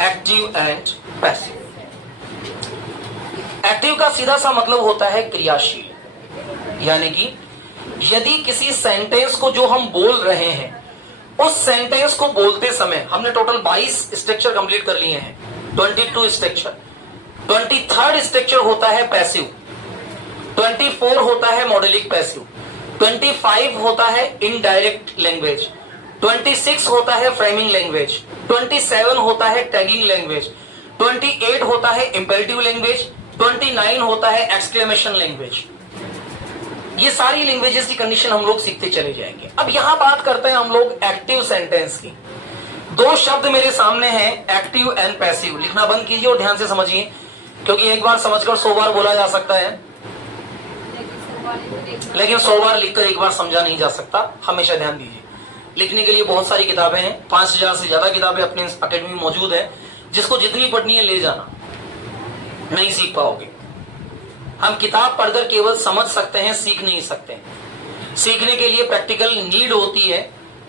Active and passive. Active का सीधा सा मतलब होता है क्रियाशील, यानी कि यदि किसी सेंटेंस को जो हम बोल रहे हैं उस सेंटेंस को बोलते समय हमने टोटल 22 स्ट्रक्चर कंप्लीट कर लिए हैं, 22 स्ट्रक्चर। 23rd स्ट्रक्चर होता है पैसिव, 24 होता है मॉडलिक पैसिव, 25 होता है इनडायरेक्ट लैंग्वेज, 26 होता है फ्रेमिंग लैंग्वेज, 27 होता है टैगिंग लैंग्वेज, 28 होता है इंपेरेटिव लैंग्वेज, 29 होता है एक्सक्लेमेशन लैंग्वेज। ये सारी लैंग्वेजेस की कंडीशन हम लोग सीखते चले जाएंगे। अब यहां बात करते हैं हम लोग एक्टिव सेंटेंस की। दो शब्द मेरे सामने हैं, एक्टिव एंड पैसिव। लिखना बंद कीजिए और ध्यान से समझिए, क्योंकि एक बार समझकर 100 बार बोला जा सकता है, लेकिन 100 बार लिखकर एक बार समझा नहीं जा सकता। हमेशा ध्यान दीजिए, लिखने के लिए बहुत सारी किताबें हैं, 5000 से ज्यादा किताबें अपने अकेडमी में मौजूद है। जिसको जितनी पढ़नी है ले जाना, नहीं सीख पाओगे। हम किताब पढ़कर केवल समझ सकते हैं, सीख नहीं सकते। सीखने के लिए प्रैक्टिकल नीड होती है।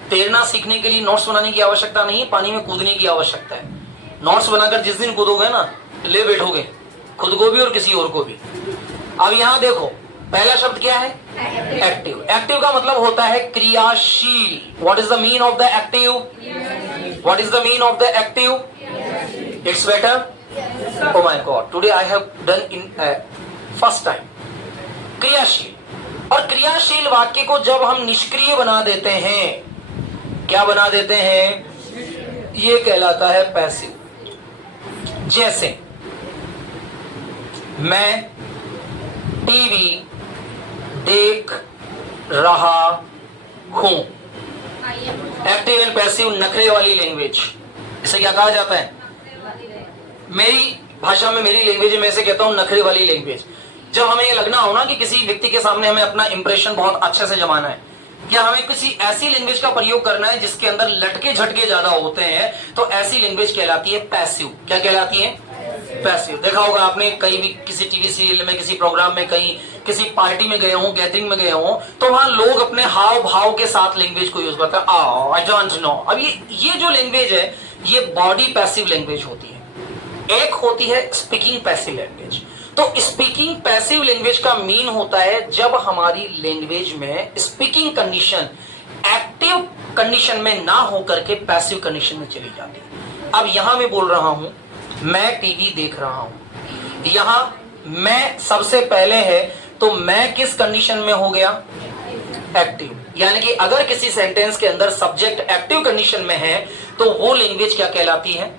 तैरना सीखने के लिए नोट्स बनाने की आवश्यकता नहीं, पानी में कूदने की आवश्यकता है। नोट्स बनाकर जिस दिन कूदोगे ना, ले बैठोगे खुद को भी और किसी और को भी। अब यहां देखो, पहला शब्द क्या है? एक्टिव। एक्टिव का मतलब होता है क्रियाशील। What is the mean of the active? What is the mean of the active? It's better. Oh my God! Today I have done in first time. क्रियाशील। और क्रियाशील वाक्य को जब हम निष्क्रिय बना देते हैं, क्या बना देते हैं? ये कहलाता है पैसिव। जैसे मैं टीवी देख रहा हूं। एक्टिव एंड पैसिव, नखरे वाली लैंग्वेज। इसे क्या कहा जाता है? मेरी भाषा में, मेरी लैंग्वेज में इसे कहता हूं नखरे वाली लैंग्वेज। जब हमें ये लगना हो ना कि किसी व्यक्ति के सामने हमें अपना इंप्रेशन बहुत अच्छे से जमाना है, या हमें किसी ऐसी लैंग्वेज का प्रयोग करना है जिसके अंदर लटके झटके ज्यादा होते हैं, तो ऐसी लैंग्वेज कहलाती है पैसिव। क्या कहलाती है? पैसिव। देखा होगा आपने, कहीं भी किसी टीवी सीरियल में, किसी प्रोग्राम में, कहीं किसी पार्टी में गए हों, गैदरिंग में गए हों, तो वहां लोग अपने हाव भाव के साथ लैंग्वेज को यूज करते हैं। I don't know. अब ये जो लैंग्वेज है, ये बॉडी पैसिव लैंग्वेज होती है। एक होती है स्पीकिंग पैसिव लैंग्वेज। तो स्पीकिंग पैसिव लैंग्वेज का मीन होता है जब हमारी लैंग्वेज में स्पीकिंग कंडीशन एक्टिव कंडीशन में ना होकर के पैसिव कंडीशन में चली जाती है। अब यहां मैं बोल रहा हूं, मैं टीवी देख रहा हूं। यहां मैं सबसे पहले है, तो मैं किस कंडीशन में हो गया? एक्टिव। यानी कि अगर किसी सेंटेंस के अंदर सब्जेक्ट एक्टिव कंडीशन में है, तो वो लैंग्वेज क्या कहलाती है?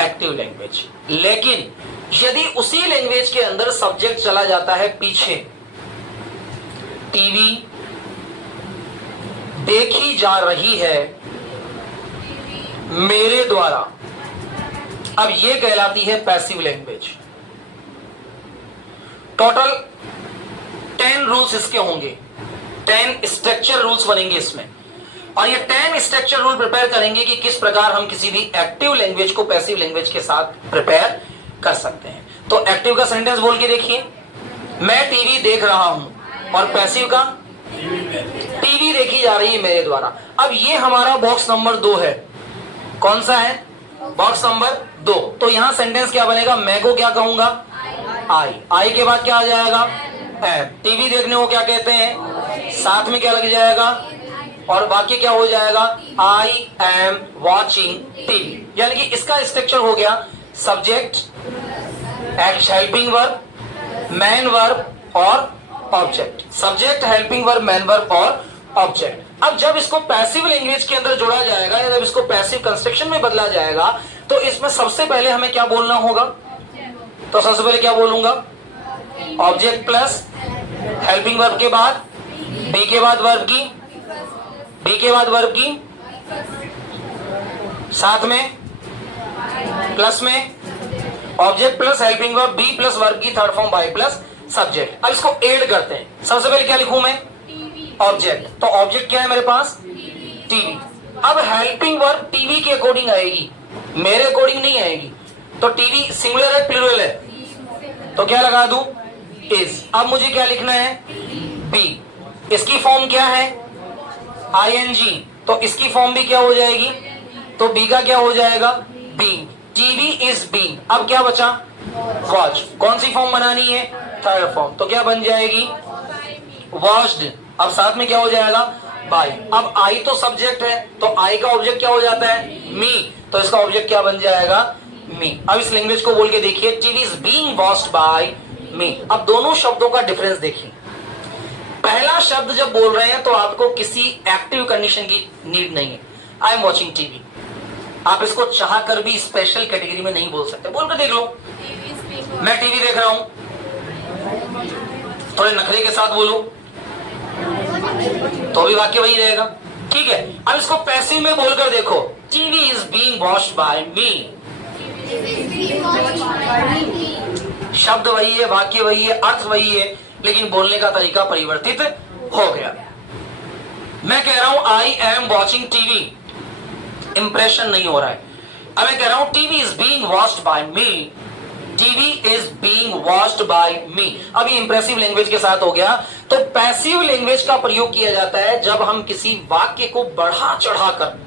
Active language. लेकिन यदि उसी लैंग्वेज के अंदर सब्जेक्ट चला जाता है पीछे, टीवी देखी जा रही है मेरे द्वारा, अब यह कहलाती है पैसिव लैंग्वेज। टोटल 10 रूल्स इसके होंगे, 10 स्ट्रक्चर रूल्स बनेंगे इसमें, और ये 10 स्ट्रक्चर रूल प्रिपेयर करेंगे कि किस प्रकार हम किसी भी एक्टिव लैंग्वेज को पैसिव लैंग्वेज के साथ प्रिपेयर कर सकते हैं। तो एक्टिव का सेंटेंस बोल के देखिए, मैं टीवी देख रहा हूं, और पैसिव का टीवी देखी जा रही है मेरे द्वारा। अब ये हमारा बॉक्स नंबर 2 है। कौन सा है? Box number 2। तो यहां सेंटेंस क्या बनेगा? मैं को क्या कहूंगा? आई। आई के बाद क्या आ जाएगा? एम। टीवी देखने को क्या कहते हैं? साथ में क्या लग जाएगा? और वाक्य क्या हो जाएगा? I am watching TV. यानी कि इसका स्ट्रक्चर हो गया subject, helping verb, main verb और object. Subject, helping verb, main verb और ऑब्जेक्ट। अब जब इसको पैसिव लैंग्वेज के अंदर जोड़ा जाएगा, या जब इसको पैसिव कंस्ट्रक्शन में बदला जाएगा, तो इसमें सबसे पहले हमें क्या बोलना होगा? तो सबसे पहले क्या बोलूंगा? ऑब्जेक्ट प्लस हेल्पिंग वर्ब के बाद बी के बाद वर्ब की, बी के बाद वर्ब की, साथ में प्लस में object plus helping verb, be plus verb की third form by plus subject. अब इसको ऐड करते हैं। सबसे पहले क्या लिखूं मैं? ऑब्जेक्ट। तो ऑब्जेक्ट क्या है मेरे पास? टीवी। अब हेल्पिंग वर्ब टीवी के अकॉर्डिंग आएगी, मेरे अकॉर्डिंग नहीं आएगी। तो टीवी सिंगुलर है प्लूरल है, तो क्या लगा दूं? इज। अब मुझे क्या लिखना है? बी। इसकी फॉर्म क्या है? आईएनजी। तो इसकी फॉर्म भी क्या हो जाएगी? तो बी का क्या हो जाएगा? बी। टीवी इज बीइंग, अब क्या बचा, वॉच, कौन सी फॉर्म बनानी है, थर्ड फॉर्म, तो क्या बन जाएगी, वॉच्ड। अब साथ में क्या हो जाएगा, बाय। अब आई तो सब्जेक्ट है, तो आई का ऑब्जेक्ट क्या हो जाता है, मी, तो इसका ऑब्जेक्ट क्या बन जाएगा, मी। अब इस लैंग्वेज को बोल के देखिए, TV is being watched by me. अब दोनों शब्दों का डिफरेंस देखिए। पहला शब्द जब बोल रहे हैं तो आपको किसी एक्टिव कंडीशन की नीड नहीं है, आई एम वॉचिंग टीवी। आप इसको चाह कर भी स्पेशल कैटेगरी में नहीं बोल सकते, बोलकर देख लो, मैं टीवी देख रहा हूं, थोड़े नखरे के साथ बोलो तो भी वाक्य वही रहेगा, ठीक है। अब इसको पैसिव में बोलकर देखो, TV is being watched by me, शब्द वही है, वाक्य वही है, अर्थ वही है, लेकिन बोलने का तरीका परिवर्तित हो गया। मैं कह रहा हूं I am watching TV, impression नहीं हो रहा है। अब मैं कह रहा हूं TV is being watched by me, TV is being watched by me. अब ये इंप्रेसिव लैंग्वेज के साथ हो गया। तो पैसिव लैंग्वेज का प्रयोग किया जाता है जब हम किसी वाक्य को बढ़ा चढ़ाकर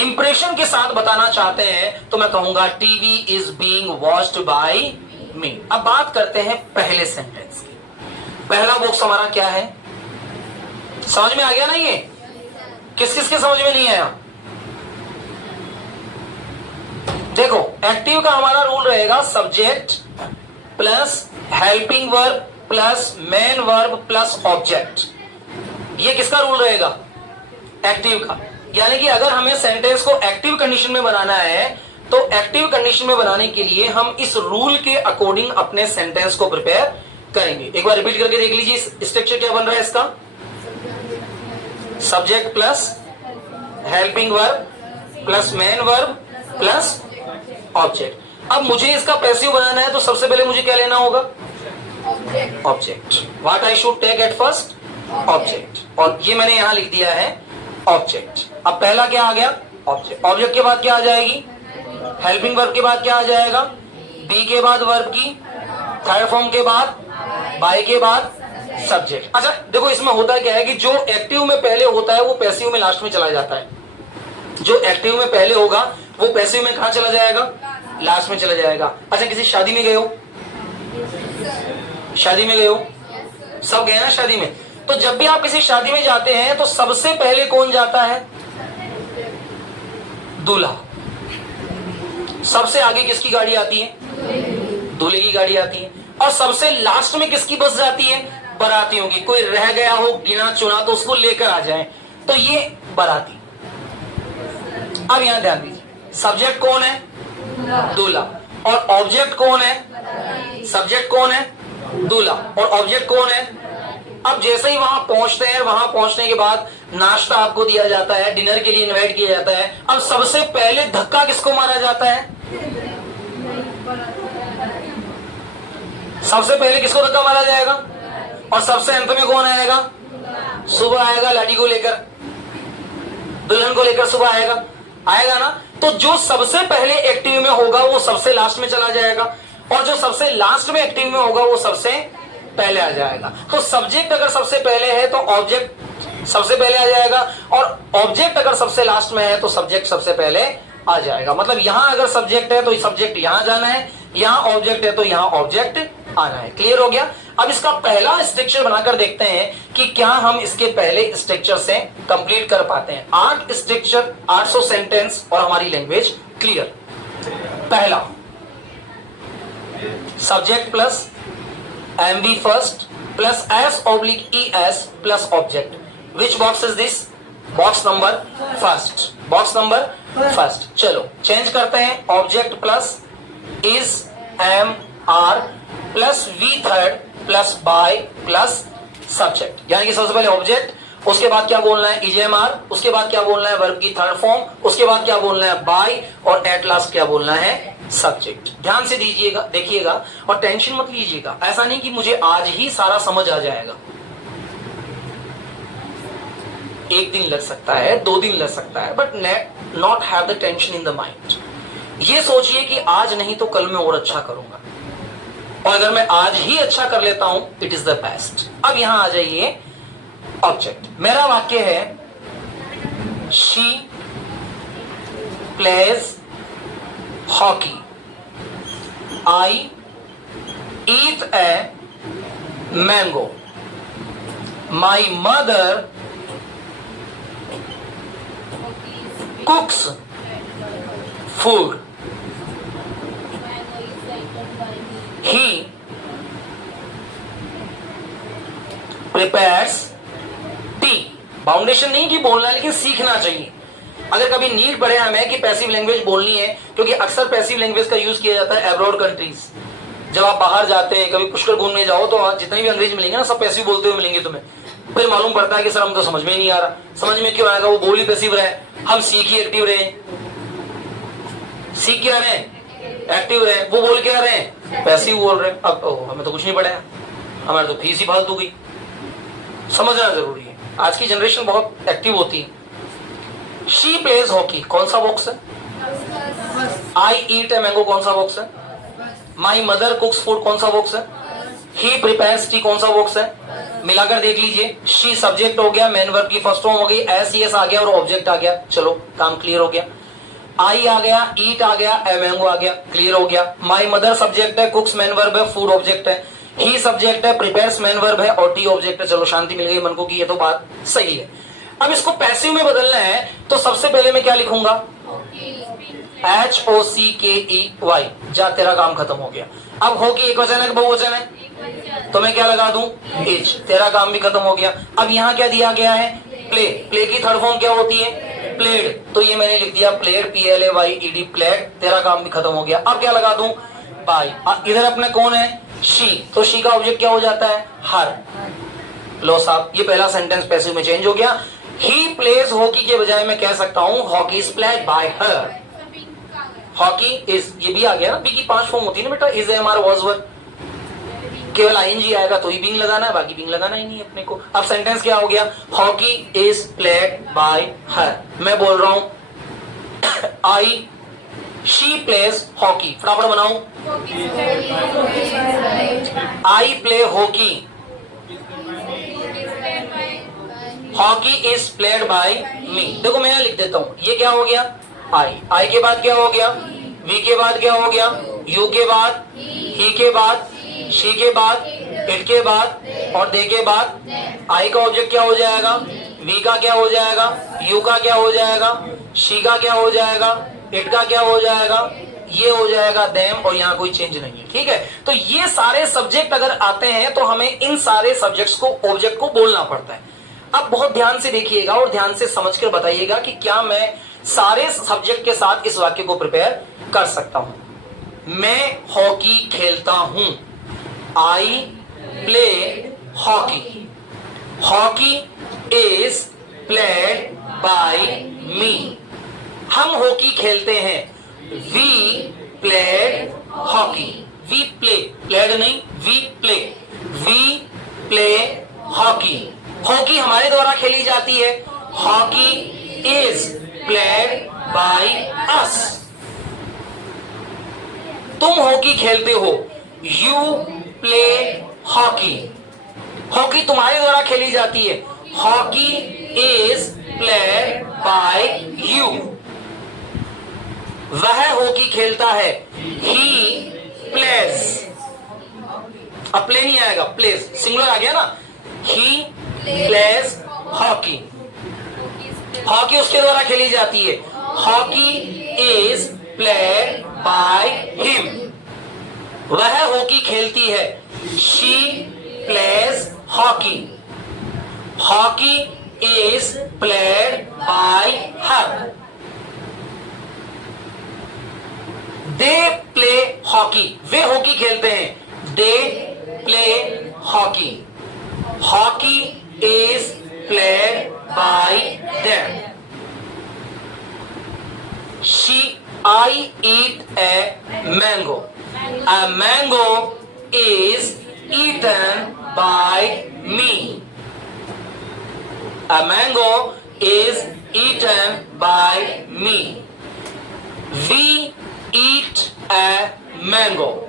इंप्रेशन के साथ बताना चाहते हैं, तो मैं कहूंगा TV is being watched by me. अब बात करते हैं पहले सेंटेंस की। पहला बॉक्स हमारा क्या है, समझ में आ गया ना, ये किस किस के समझ में नहीं आया, देखो एक्टिव का हमारा रूल रहेगा subject plus helping verb plus main verb plus object. ये किसका रूल रहेगा, एक्टिव का। यानी कि अगर हमें सेंटेंस को एक्टिव कंडीशन में बनाना है तो एक्टिव कंडीशन में बनाने के लिए हम इस रूल के अकॉर्डिंग अपने सेंटेंस को प्रिपेयर करेंगे। एक बार रिपीट करके देख लीजिए, स्ट्रक्चर क्या बन रहा है इसका, subject plus helping verb plus main verb plus object. अब मुझे इसका पैसिव बनाना है तो सबसे पहले मुझे क्या लेना होगा, object. What I should take at first, object, और ये मैंने यहां लिख दिया है ऑब्जेक्ट। अब पहला क्या आ गया, ऑब्जेक्ट। ऑब्जेक्ट के बाद क्या आ जाएगी, हेल्पिंग वर्ब के बाद क्या आ जाएगा, बी के बाद वर्ब की थर्ड फॉर्म के बाद बाय के बाद सब्जेक्ट। अच्छा देखो इसमें होता क्या है कि जो एक्टिव में पहले होता है वो पैसिव में लास्ट में चला जाता है, जो एक्टिव में पहले होगा वो पैसिव में कहां चला जाएगा, लास्ट में चला जाएगा। अच्छा किसी शादी में गए हो, शादी में गए हो, सब गए ना शादी में, तो जब भी आप किसी शादी में जाते हैं तो सबसे पहले कौन जाता है, दूल्हा। सबसे आगे किसकी गाड़ी आती है, दूल्हे की गाड़ी आती है, और सबसे लास्ट में किसकी बस जाती है, बारातियों की। कोई रह गया हो गिना चुना तो उसको लेकर आ जाए, तो ये बाराती। अब यहां ध्यान दीजिए, सब्जेक्ट कौन है, दूल्हा, और ऑब्जेक्ट कौन है, सब्जेक्ट कौन है, दूल्हा, और ऑब्जेक्ट कौन है। अब जैसे ही वहां पहुंचते हैं, वहां पहुंचने के बाद नाश्ता आपको दिया जाता है, डिनर के लिए इनवाइट किया जाता है। अब सबसे पहले धक्का किसको मारा जाता है, सबसे पहले किसको धक्का मारा जाएगा, और सबसे अंत में कौन आएगा, सुबह आएगा, लाड़ी को लेकर, दुल्हन को लेकर सुबह आएगा, आएगा ना। तो जो सबसे पहले एक्टिव में होगा वो सबसे लास्ट में चला जाएगा, और जो सबसे लास्ट में एक्टिव में होगा वो सबसे पहले आ जाएगा। तो सब्जेक्ट अगर सबसे पहले है तो ऑब्जेक्ट सबसे पहले आ जाएगा, और ऑब्जेक्ट अगर सबसे लास्ट में है तो सब्जेक्ट सबसे पहले आ जाएगा। मतलब यहां अगर सब्जेक्ट है तो सब्जेक्ट यहां जाना है, यहां ऑब्जेक्ट है तो यहां ऑब्जेक्ट आना है। क्लियर हो गया। अब इसका पहला स्ट्रक्चर बनाकर देखते हैं कि क्या हम इसके पहले स्ट्रक्चर से कंप्लीट कर पाते हैं। 8 स्ट्रक्चर, 800 सेंटेंस और हमारी लैंग्वेज क्लियर। पहला, subject plus MV first plus S oblique E S plus object. Which box is this, box number first, box number first. चलो चेंज करते हैं, object plus is am are plus V third plus by plus subject. यानी कि सबसे पहले object, उसके बाद क्या बोलना है, इज एम आर, उसके बाद क्या बोलना है, वर्ब की थर्ड फॉर्म, उसके बाद क्या बोलना है, बाय, और एट लास्ट क्या बोलना है, सब्जेक्ट। ध्यान से दीजिएगा, देखिएगा, और टेंशन मत लीजिएगा। ऐसा नहीं कि मुझे आज ही सारा समझ आ जाएगा, एक दिन लग सकता है, 2 दिन लग सकता है, but not have the tension in the mind. ये सोचिए कि आज नहीं तो कल मैं और अच्छा करूंगा, और अगर मैं आज ही अच्छा कर लेता हूं इट इज द बेस्ट। अब यहां आ जाइए, ऑब्जेक्ट। मेरा वाक्य है she plays hockey. I eat a mango. My mother cooks food. He prepares tea. बाउंडेशन नहीं कि बोलना है, लेकिन सीखना चाहिए. अगर कभी नीड पड़े हमें कि पैसिव लैंग्वेज बोलनी है, क्योंकि अक्सर पैसिव लैंग्वेज का यूज किया जाता है अब्रॉड कंट्रीज. जब आप बाहर जाते हैं, कभी पुष्कर घूमने जाओ, तो जितने भी अंग्रेज मिलेंगे ना, सब पैसिव बोलते हुए मिलेंगे तुम्हें. फिर मालूम पड़ता है कि सर हम तो समझ में नहीं आ रहा. समझ में क्यों आएगा? वो बोल ही पैसिव रहे, हम सीख ही एक्टिव रहे. सीख क्या रहे? एक्टिव रहे. वो बोल क्या रहे? पैसिव बोल रहे. अब हमें तो कुछ नहीं पड़ा, हमारे तो फीस ही फालतू गई. समझना जरूरी है. आज की जनरेशन बहुत एक्टिव होती है. शी प्लेज हॉकी, कौन सा बॉक्स है? आई ईट ए मैंगो, कौन सा बॉक्स है? माई मदर कुक्स फूड, कौन सा बॉक्स है? ही प्रिपेयर्स टी, कौन सा बॉक्स है? मिलाकर देख लीजिए. शी सब्जेक्ट हो गया, मैन वर्ब की फर्स्ट फॉर्म हो गई, एस यस आ गया और ऑब्जेक्ट आ गया. चलो काम क्लियर हो गया. आई आ गया, ईट आ गया, ए मैंगो आ गया, क्लियर हो गया. माई मदर सब्जेक्ट है, कुक्स मैन वर्ब है, फूड ऑब्जेक्ट है. ही सब्जेक्ट है, प्रिपेयर्स मैन वर्ब है और टी ऑब्जेक्ट है. चलो शांति मिल गई मन को कि ये तो बात सही है. अब इसको पैसिव में बदलना है तो सबसे पहले मैं क्या लिखूंगा? HOCKEY. जा, तेरा काम खत्म हो गया. अब हॉकी एक वचन है कि बहुवचन है? तो मैं क्या लगा दूं? H. तेरा काम भी खत्म हो गया. अब यहाँ क्या दिया गया है? प्ले. प्ले की थर्ड फॉर्म क्या होती है? प्लेड. तो ये मैंने लिख दिया प्लेड, PLAYED, प्लेड. तेरा काम भी खत्म हो गया. अब क्या लगा दूं? बाय. इधर अपने कौन है? शी. तो शी का ऑब्जेक्ट क्या हो जाता है? हर. लो साहब, ये पहला सेंटेंस पैसिव में चेंज हो गया. ही प्लेज हॉकी के बजाय मैं कह सकता हूं hockey is played bye her. Hockey is, ये भी आ गया ना, बी की 5 फॉर्म होती है ना बेटा, इज, एम, आर, वाज, वर. केवल आईएनजी आएगा तो ही बीइंग लगाना है, बाकी बीइंग लगाना ही नहीं है अपने को. अब सेंटेंस क्या हो गया? हॉकी इज प्लेड बाय हर. मैं बोल रहा हूं आई शी प्लेज हॉकी. फटाफट बनाऊं. I play hockey. Hockey is played by me. देखो मैं यहां लिख देता हूं. ये क्या हो गया? आई के बाद क्या हो गया? वी के बाद क्या हो गया? यू के बाद, ही के बाद, शी के बाद, इट के बाद और दे के बाद. आई का ऑब्जेक्ट क्या हो जाएगा? वी का क्या हो जाएगा? यू का क्या हो जाएगा? शी का क्या हो जाएगा? इट का क्या हो जाएगा? ये हो जाएगा देम. और यहाँ कोई चेंज नहीं है. ठीक है. तो ये सारे सब्जेक्ट अगर आते हैं तो हमें इन सारे सब्जेक्ट्स को, ऑब्जेक्ट को बोलना पड़ता है. अब बहुत ध्यान से देखिएगा और ध्यान से समझकर बताइएगा कि क्या मैं सारे सब्जेक्ट के साथ इस वाक्य को प्रिपेयर कर सकता हूं. मैं हॉकी खेलता हूं. I play hockey. Hockey is played by me. हम हॉकी खेलते हैं. We played hockey. We play, played नहीं, we play. We play hockey. Hockey हमारे द्वारा खेली जाती है. Hockey is played by us. तुम हॉकी खेलते हो. You play hockey. हॉकी तुम्हारे द्वारा खेली जाती है. Hockey is played bye you. वह हॉकी खेलता है. He plays. अब प्ले नहीं आएगा, प्लेज सिंगुलर आ गया ना. He plays hockey. हॉकी उसके द्वारा खेली जाती है. Hockey is played by him. वह हॉकी खेलती है. She plays hockey. Hockey is played bye her. They play hockey. Way hockey खेलते हैं. They play hockey. Hockey is played bye them. I eat a mango. A mango is eaten by me. A mango is eaten by me. We eat a mango.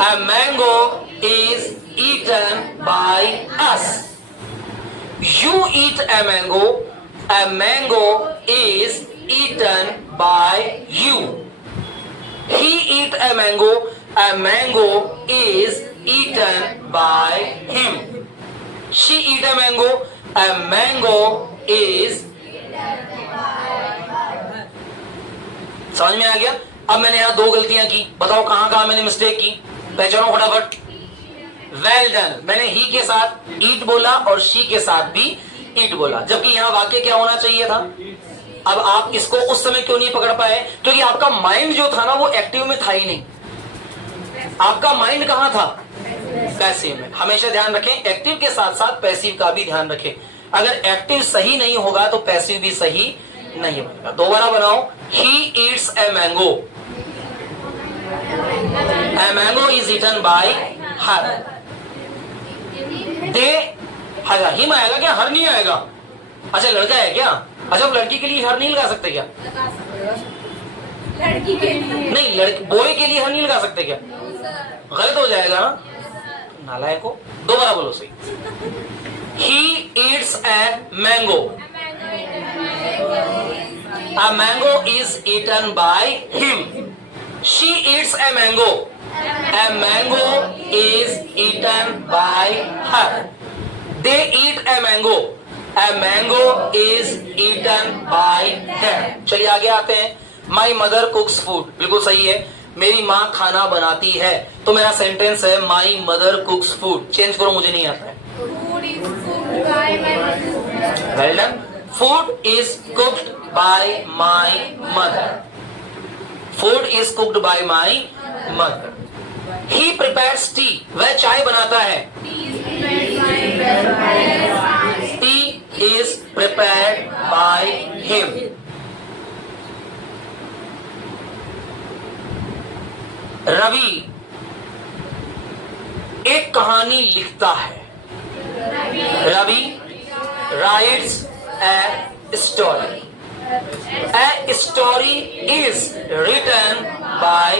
A mango is eaten by us. You eat a mango. A mango is eaten by you. a mango is eaten by him. She eat a mango is, समझ में आ गया? अब मैंने यहां दो गलतियां की, बताओ कहां कहां मैंने मिस्टेक की, पहचानो फटाफट। वेल डन, मैंने ही के साथ ईट बोला और शी के साथ भी ईट बोला, जबकि यहां वाक्य क्या होना चाहिए था। अब आप इसको उस समय क्यों नहीं पकड़ पाए? क्योंकि आपका माइंड जो था ना वो एक्टिव में था ही नहीं। आपका माइंड कहां था? पैसिव में। हमेशा ध्यान रखें, एक्टिव के साथ साथ पैसिव का भी ध्यान रखें। अगर एक्टिव सही नहीं होगा तो पैसिव भी सही नहीं बनेगा। दोबारा बनाओ, he eats a mango, a mango is eaten by her. They, अच्छा हिम आएगा क्या, हर नहीं आएगा? अच्छा लड़का है क्या? अच्छा आप लड़की के लिए हर नहीं लगा सकते क्या? लड़की के लिए नहीं, लड़की बॉय के लिए हर नहीं लगा सकते क्या? गलत हो जाएगा ना, नालायक को। दोबारा बोलो सही। ही eats a mango, a mango is eaten by him. She eats a mango is eaten by her. They eat a mango is eaten by them. चलिए आगे आते हैं। My mother cooks food, बिल्कुल सही है, मेरी माँ खाना बनाती है। तो मेरा सेंटेंस है my mother cooks food। Change करो, मुझे नहीं आता है। food is cooked by my mother. Well done. Food is cooked by my mother. Food is cooked by my mother. He prepares tea. वह चाय बनाता है। Tea is prepared by him. Ravi एक कहानी लिखता है। Ravi writes a story. A story is written by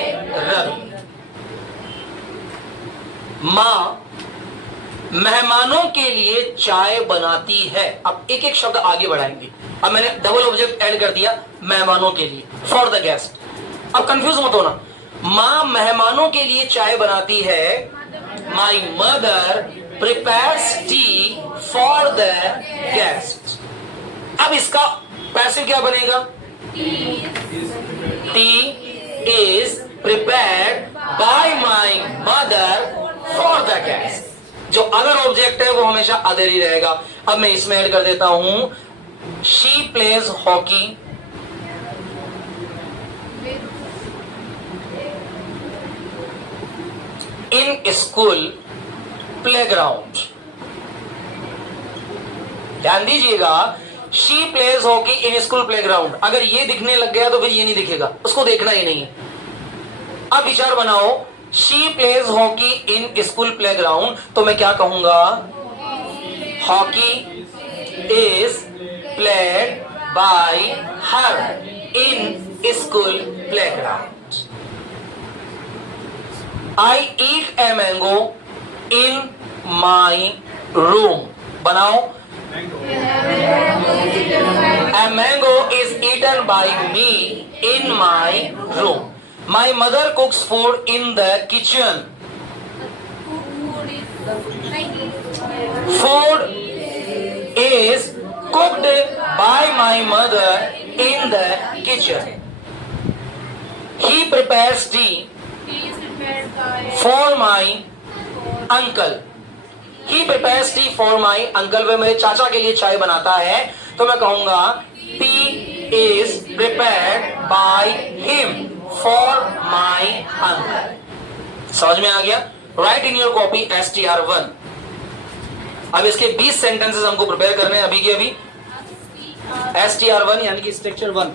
Ravi. माँ मेहमानों के लिए चाय बनाती है। अब एक एक शब्द आगे बढ़ाएंगे। अब मैंने डबल ऑब्जेक्ट ऐड कर दिया, मेहमानों के लिए, फॉर द गेस्ट। अब कंफ्यूज मत होना, माँ मेहमानों के लिए चाय बनाती है। My mother prepares T for the guest. अब इसका पैसिव क्या बनेगा? T is prepared by my mother for the guest. जो अदर ऑब्जेक्ट है वो हमेशा अदर ही रहेगा। अब मैं इसमें ऐड कर देता हूं, she plays hockey in school playground. ध्यान दीजिएगा, she plays hockey in school playground. अगर ये दिखने लग गया तो फिर ये नहीं दिखेगा, उसको देखना ही नहीं है। अब विचार बनाओ, she plays hockey in school playground, तो मैं क्या कहूंगा? Hockey is played bye her in school playground. I eat a mango in my room. बनाओ, a mango is eaten by me in my room. My mother cooks food in the kitchen. Food is cooked by my mother in the kitchen. He prepares tea for my uncle. He prepares tea for my uncle. वह मेरे चाचा के लिए चाय बनाता है। तो मैं कहूंगा tea is prepared by him for my uncle. समझ में आ गया? Write in your copy STR1. अब इसके 20 सेंटेंसेस हमको प्रिपेयर करने हैं अभी के अभी। STR1 यानी कि स्ट्रक्चर 1।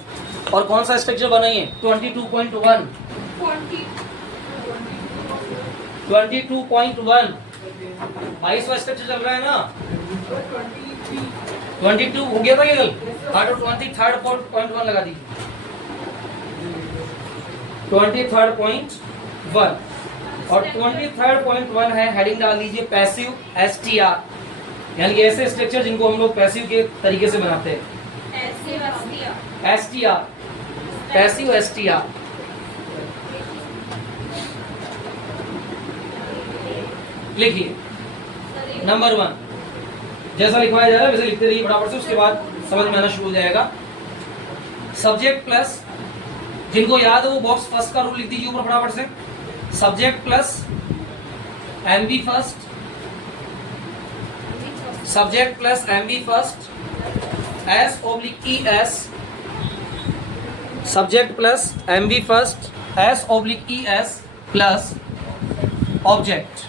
और कौन सा स्ट्रक्चर बनाइए? 22.1 22.1 22वां स्ट्रक्चर चल रहा है ना। 22 हो गया था ये गल। 23.1 लगा दीजिए। 23.1 और 23.1 है, हेडिंग डाल दीजिए पैसिव STR, यानी कि ऐसे स्ट्रक्चर जिनको हम लोग पैसिव के तरीके से बनाते हैं। STR passive STR। लिखिए नंबर 1, जैसा लिखवाया जा रहा है वैसे लिखते रहिए फटाफट से, उसके बाद समझ में आना शुरू हो जाएगा। सब्जेक्ट प्लस, जिनको याद है वो बॉक्स फर्स्ट का रूल लिख दीजिए ऊपर फटाफट से। Subject plus MB first, subject plus MB first, S oblique E S, subject plus MB first, S oblique E S plus object.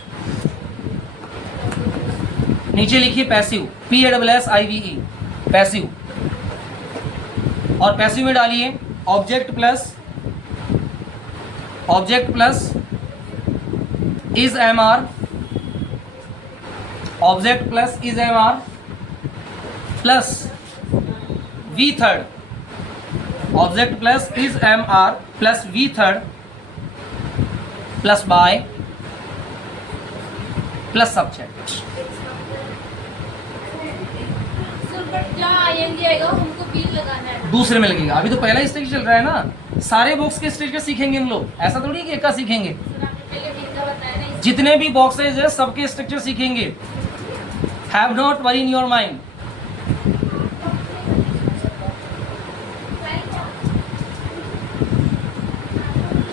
नीचे लिखिए passive, P A double S I V E, passive. और passive में डालिए object plus is am are, object plus is am are plus V third, object plus is am are plus V third plus by plus subject. Sir but क्या ING आएगा हमको B लगाना है। दूसरे में लगेगा, अभी तो पहला स्टेज चल रहा है ना, सारे बॉक्स के स्टेज का सीखेंगे हम लोग, ऐसा थोड़ी कि एक का सीखेंगे। सर आपने पहले बी का बताया ना। जितने भी बॉक्सेज है सबके स्ट्रक्चर सीखेंगे। Have not worry in your mind.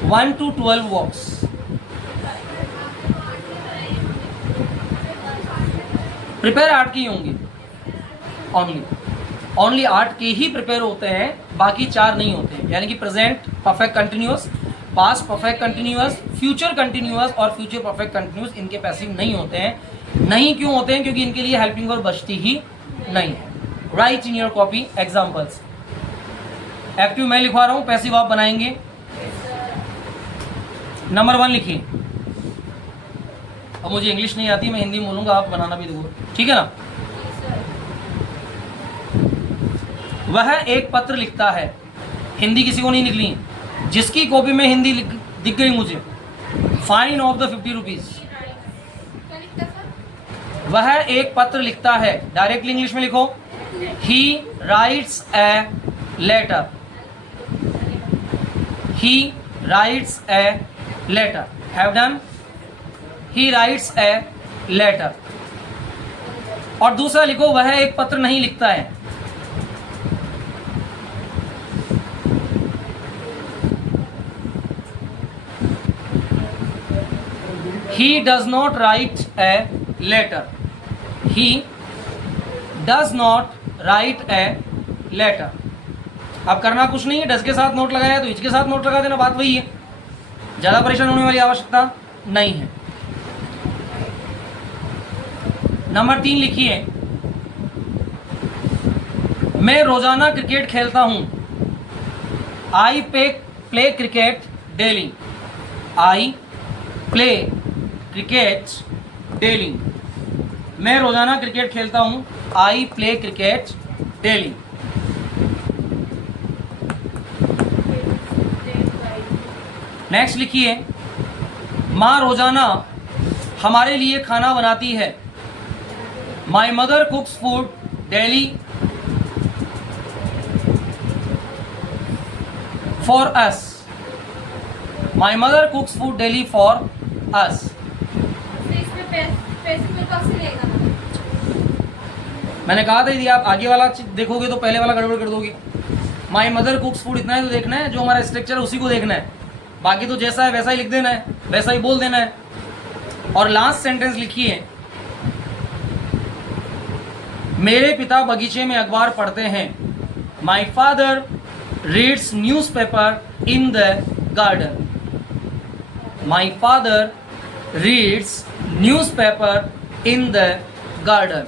One two 12 box. Prepare 8 के ही होंगे, ओनली 8 के ही प्रिपेयर होते हैं, बाकी 4 नहीं होते हैं। यानी कि present perfect continuous, past perfect continuous, future continuous और फ्यूचर परफेक्ट कंटिन्यूअस इनके पैसिव नहीं होते हैं। नहीं क्यों होते हैं? क्योंकि इनके लिए हेल्पिंग वर्ब बचती ही नहीं है। Right in your copy examples. Active मैं लिखवा रहा हूँ, पैसिव आप बनाएंगे। नंबर 1 लिखिए। अब मुझे इंग्लिश नहीं आती, मैं हिंदी में बोलूँगा, आप बनाना भी दो, ठीक है ना। वह एक पत्र लिखता है, हिंदी किसी को नहीं निकली, जिसकी कॉपी में हिंदी दिख गई मुझे, फाइन ऑफ द 50 रुपीज। वह एक पत्र लिखता है, डायरेक्टली इंग्लिश में लिखो, he writes a letter, he writes a letter. Have done, he writes a letter. और दूसरा लिखो, वह एक पत्र नहीं लिखता है, he does not write a letter, he does not write a letter। अब करना कुछ नहीं है, डज के साथ नोट लगाया तो इच के साथ नोट लगा देना, बात वही है, ज़्यादा परेशान होने वाली आवश्यकता नहीं है। नंबर 3 लिखिए, मैं रोजाना क्रिकेट खेलता हूं, I play cricket daily, I play cricket daily. मैं रोजाना क्रिकेट खेलता हूं, I play cricket daily. Next लिखिए, माँ रोजाना हमारे लिए खाना बनाती है, my mother कुक्स food daily for us, my mother कुक्स food daily for us. मैंने कहा था यदि आप आगे वाला देखोगे तो पहले वाला गड़बड़ कर दोगे। माई मदर कुक्स फूड इतना ही तो देखना है, जो हमारा स्ट्रक्चर है उसी को देखना है, बाकी तो जैसा है वैसा ही लिख देना है, वैसा ही बोल देना है। और लास्ट सेंटेंस लिखिए, मेरे पिता बगीचे में अखबार पढ़ते हैं, my father reads newspaper in the garden, my father reads newspaper in the garden.